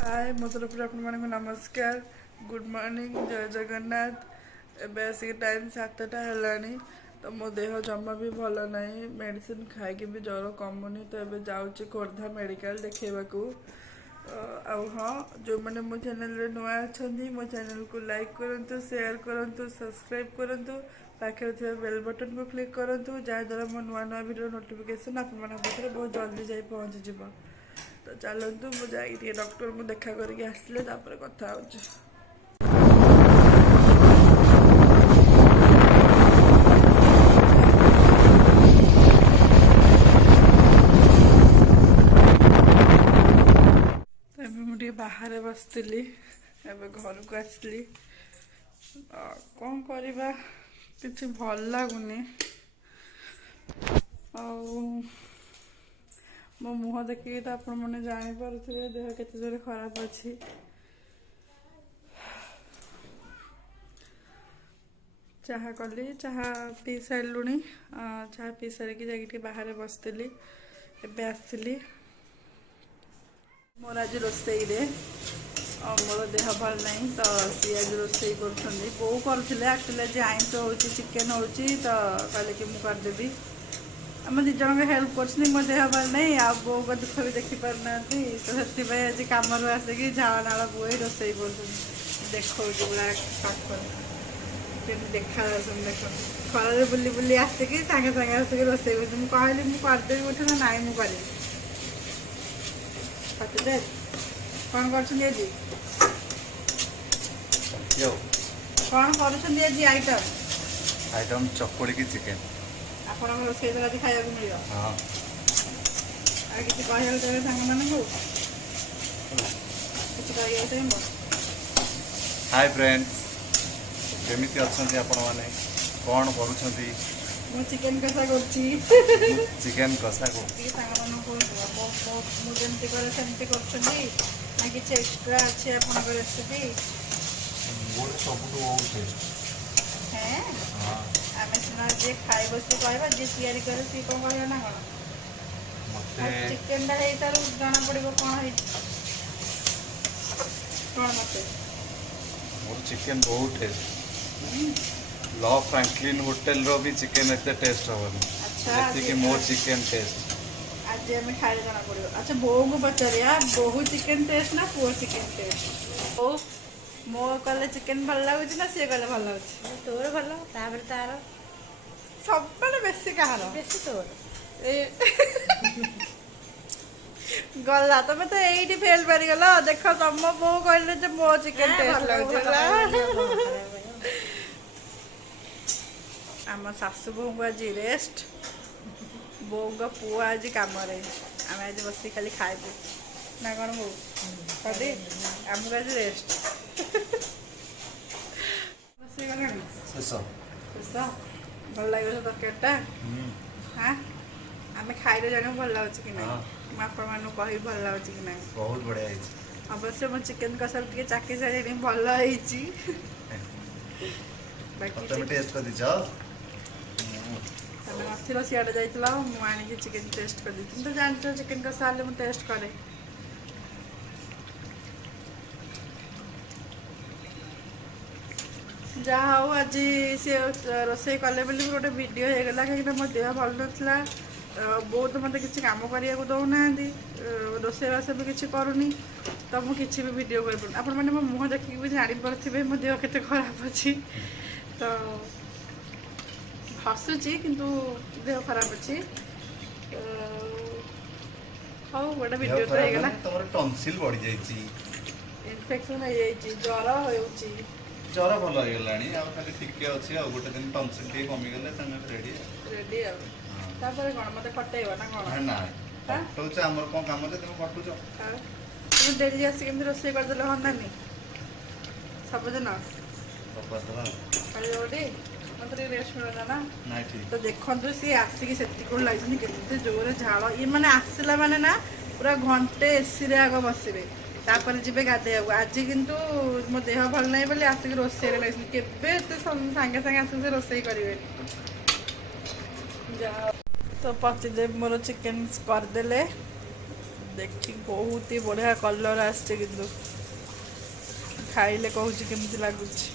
हाय मो तरफ नमस्कार गुड मॉर्निंग जय जगन्नाथ एबे आसिक टाइम 7टा है तो मो देह जमा भी भल ना मेडिसिन खाई भी ज्वर कमुनी तो एबे जाऊँगी खोर्धा मेडिकल देखा हाँ जो मैंने मो चैनल रे नुआ अच्छा मो चैनल को लाइक करूँ शेयर करूँ सब्सक्राइब करूँ पाखे बेल बटन को क्लिक करूँ जहाँद्वारा मो नुआ नुआ वीडियो नोटिफिकेशन आप बहुत जल्दी जाए पहुँचीज तो चलतु मुझे डॉक्टर को देखा करके आसले कथा हो बाहर बसती घर को आसली कौन करवा कि भल लगुनि मो मुह देखिए तो आपण मैंने जापे देह के जोर खराब अच्छी चाह कली चाह पी सारू चाह पी सारिकी जाकि बाहर बसती एबे आसली मोर आज रोसई रे मोर देह भल नहीं तो सी आज रोसई कर बो कर एक्चुअली आज आइंस हो चिकेन हो तो कहले कि मुझे करदेवी आम दिज हेल्प कर मो देह भल नहीं आ बो को दुख भी देखी पारना तो से आज कम आसिक झाड़ नाड़ बोई रोसई कर देखा देखा देख खर बुली बुली आसिक सागे सागे आसिक रोसई कर कहली मुझे करदेवी उठे ना नाई मुझे दे कौन कर आइटम आइटम चकुड़ी की चिकेन आपण रोसई आज खाया मिल किसी कहना चाहिए सांग मान किसी हाय फ्रेंड्स केमिति अच्छे आपण मैंने कौन करुँच मु चिकेन कषा कर चिकेन कषा को मुझे कर किसी एक्सट्रा अच्छे आप रेसिपी है आम सीना जी खाइब सी कह जी तैयारी करे सी कौन कह ना कौन चिकेन टा हो सारू जना पड़ कौन कौन मत मोर चिकेन बहुत टेस्ट लॉ फ्रैंकलिन होटल रो भी चिकेन एते टेस्ट होबनी जति कि मोर चिकेन टेस्ट आज हमें खाई जना पड़ो। अच्छा बो को पचारिया बहु चिकेन टेस्ट ना पुओ चिकेन टेस्ट ओ मो कले चिकेन भल लगुच ना सी कले भल लगुच तोर भल तापर तार सब माने बेसी कहार बेसी तोर गला तुम तो यही फेल पारी गला देख तुम बो कहले मो चिकेन टेस्ट लगुच आम सासु बो को आज रेस्ट बो को पुआ आज कम आम आज बस खाली खाइबू ना कौन बो कदी आमको आज रेस्ट भल लगे तरकारीटा हाँ आम खाई जाने भल लगे कि ना मुझे कह भल लगे कि ना बहुत बढ़िया अवश्य मो चिकेन कषा टे चाखी सारे भल है बाकी टेस्ट कर दीजिए नथिल सियाड़े जाइला मुझे चिकेन टेस्ट कर दी तो जान चिकेन कषा मुझे टेस्ट करे जहा हो आज सी रोसई कले गोटे वीडियो होगा कहीं मो देह भल ना बहुत मत किसी कम करने को दौना रोसईवास भी किसी करूनी तो मुझे भी वीडियो कर आप मो मुह देखिए भी जापारे मो देह के खराब अच्छी तो हसुची किंतु देह खराब अच्छी हाँ गोटे वीडियो तो होगा तमर टॉन्सिल बढ़ी जाइए इन्फेक्शन हो जाइए ज्वर हो ज्वर भल हो गलानी आ खाली टिके अछि आ गोटे दिन टॉन्सिल टी कमी गले तने रेडी रेडी आ तापर कोन मते खटेइबो ना कोन ना खटौच हमर कोन काम जे तुम खटुच हां तुम डेली आसी केमति रोसई कर देले हन्नानी सब दिन पपा खाली ओडी मतलब रेस्ट मिलना ना नहीं ठीक तो देखो सी आसिक से लगे केते जोर झाड़ ये मैंने आसला माने ना पूरा घंटे एसी रे आग बसबे तापर जीवे गाधे आज किंतु मो देह भल नहीं बोले आसिक रोसई लगे केबे सागे सागे आसिक रोसई करेंगे तो पतिदेव मोर चिकेन करदे देखी बहुत ही बढ़िया कलर आसছে কিন্তু ଖାଇଲେ କହୁଛି କେମିତି ଲାଗୁଛି।